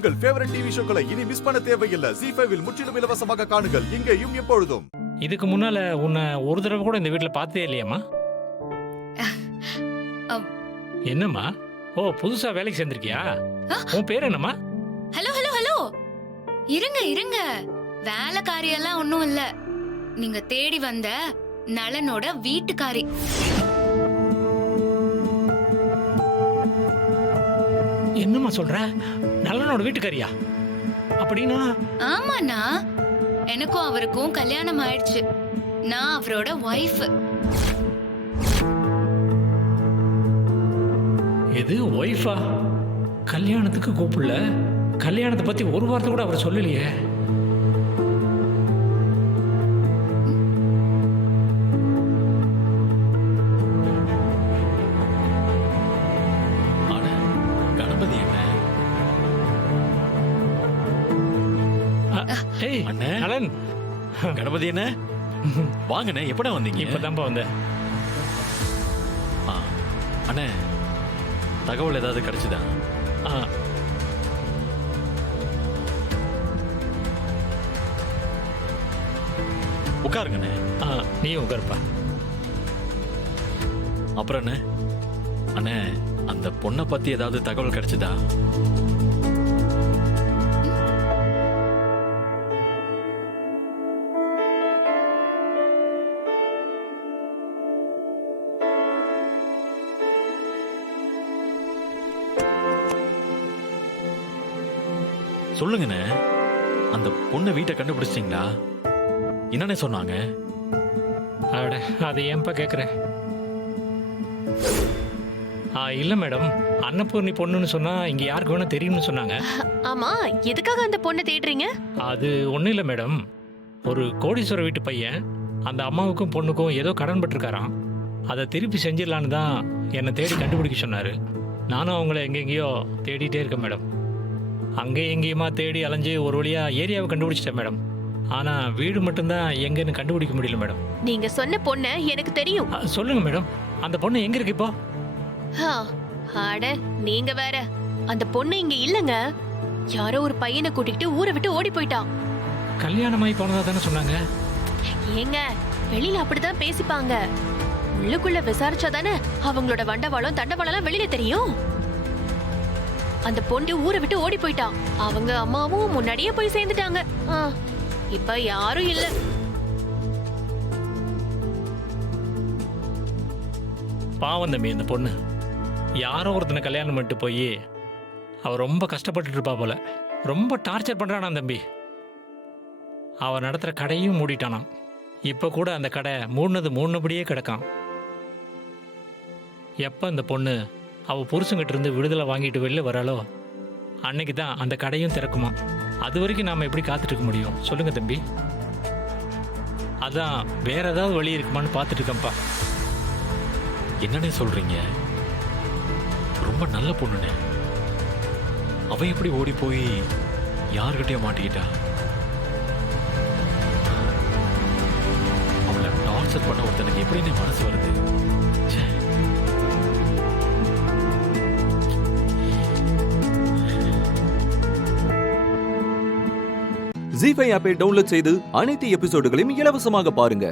உங்கள் favourite TV ஷோக்களை இனி miss பண்ண தேவையில்லை. ZEE5 இல் முற்றிலும் இலவசமாக காணுங்கள், இங்கேயும் எப்பொழுதும். இதுக்கு முன்னால உன்னை ஒரு தடவை கூட இந்த வீட்டில் பார்த்ததே இல்லையாம்மா? என்னம்மா? ஓ, புதுசா வேலைக்கு சேர்ந்திருக்கியா? உன் பேர் என்னம்மா? ஹலோ ஹலோ ஹலோ, இருங்க இருங்க, வேலைக்காரியெல்லாம் ஒண்ணும் இல்ல. நீங்க தேடி வந்த நலனோட வீட்டுக்காரி. என்னம்மா சொல்ற? நலனோட வீட்டுக்காரியா? அப்படின்னா? ஆமாண்ணா, எனக்கும் அவருக்கும் கல்யாணம் ஆயிடுச்சு. நான் அவரோட ஒய்ஃப். எது ஒய்ஃபா? கல்யாணத்துக்கு கூப்பிடல. கல்யாணத்தை பத்தி ஒரு வார்த்தை கூட அவர் சொல்லலையே. கணபதி என்ன? நலன், கணபதி என்ன? வாங்கண்ணே, எப்படா வந்தீங்க? இப்பதான்ப்பா வந்தேன். அண்ணே, தகவல் ஏதாவது கிடைச்சதா? உட்காருங்கண்ணே. நீ உட்காருப்பா. அப்புறம் என்ன அண்ணே, அந்த பொண்ணை பத்தி ஏதாவது தகவல் கிடைச்சதா? சொல்லுங்கண்ணே, அந்த பொண்ணை வீட்டை கண்டுபிடிச்சிட்டீங்களா? என்னண்ணே சொன்னாங்க? அதை ஏன்பா கேட்குற? இல்ல மேடம், அன்னபூர்ணி பொண்ணுன்னு சொன்னா இங்க யாருக்கு வேணா தெரியும்னு சொன்னாங்க. ஆமா, எதுக்காக அந்த பொண்ணை தேடுறீங்க? அது ஒண்ணும் இல்ல மேடம், ஒரு கோடீஸ்வர வீட்டு பையன் அந்த அம்மாவுக்கும் பொண்ணுக்கும் ஏதோ கடன் பட்டிருக்காராம். அதை திருப்பி செஞ்சிடலான்னு தான் என்னை தேடி கண்டுபிடிக்க சொன்னாரு. நானும் அவங்கள எங்கெங்கேயோ தேடிட்டே இருக்கேன் மேடம். அங்கே எங்கேயுமா தேடி அலைஞ்சு ஒரு வழியா ஏரியாவை கண்டுபிடிச்சிட்டேன் மேடம். ஆனா வீடு மட்டும்தான் எங்கன்னு கண்டுபிடிக்க முடியல மேடம். நீங்க சொன்ன பொண்ணு எனக்கு தெரியும். சொல்லுங்க மேடம், அந்த பொண்ணு எங்க இருக்கு இப்போ? அட நீங்க வேற, அந்த பொண்ணு இங்க இல்லங்க. யாரோ ஒரு பையனை கூட்டிட்டு ஊரை விட்டு ஓடி போயிட்டான். கல்யாணமாயி போனதா தானே சொன்னாங்க. ஏங்க, வெளியில அப்படிதான் பேசிப்பாங்க. உள்ளுக்குள்ள விசாரிச்சாதானே அவங்களோட வண்டவாளம் தண்டவாளம் வெளியில தெரியும். அந்த பொண்ணு ஊரை விட்டு ஓடி போயிட்டான். அவங்க அம்மாவும் முன்னாடியே போய் சேர்ந்துட்டாங்க. இப்ப யாரும் இல்ல. பாவம் தம்பி, இந்த பொண்ணு யாரோ ஒருத்தனை கல்யாணம் பண்ணிட்டு போய் அவ ரொம்ப கஷ்டப்பட்டு இருப்பா போல. ரொம்ப டார்ச்சர் பண்றானா தம்பி. அவ நடத்துற கடையும் மூடிட்டானாம். இப்ப கூட அந்த கடை மூடினபடியே கிடக்கான். எப்ப அந்த பொண்ணு அவ புருஷங்கிட்ட இருந்து விடுதலை வாங்கிட்டு வெளில வராளோ அன்னைக்கு தான் அந்த கடையும் திறக்குமா. அது வரைக்கும் நாம எப்படி காத்துட்டு இருக்க முடியும் சொல்லுங்க தம்பி? அதான் வேற ஏதாவது வழி இருக்குமான்னு பார்த்துட்டு இருக்கேன்ப்பா. என்னன்னே சொல்றீங்க? ரொம்ப நல்ல பொண்ணுனே. அவ எப்படி ஓடி போய் யார்கிட்டயும் மாட்டிக்கிட்டா? அவளை டார்ச்சர் பண்ண ஒருத்தனுக்கு எப்படின்னு மனசு வருது? ZEE5 ஆப்பை டவுன்லோட் செய்து அனைத்து எபிசோடுகளையும் இலவசமாக பாருங்க.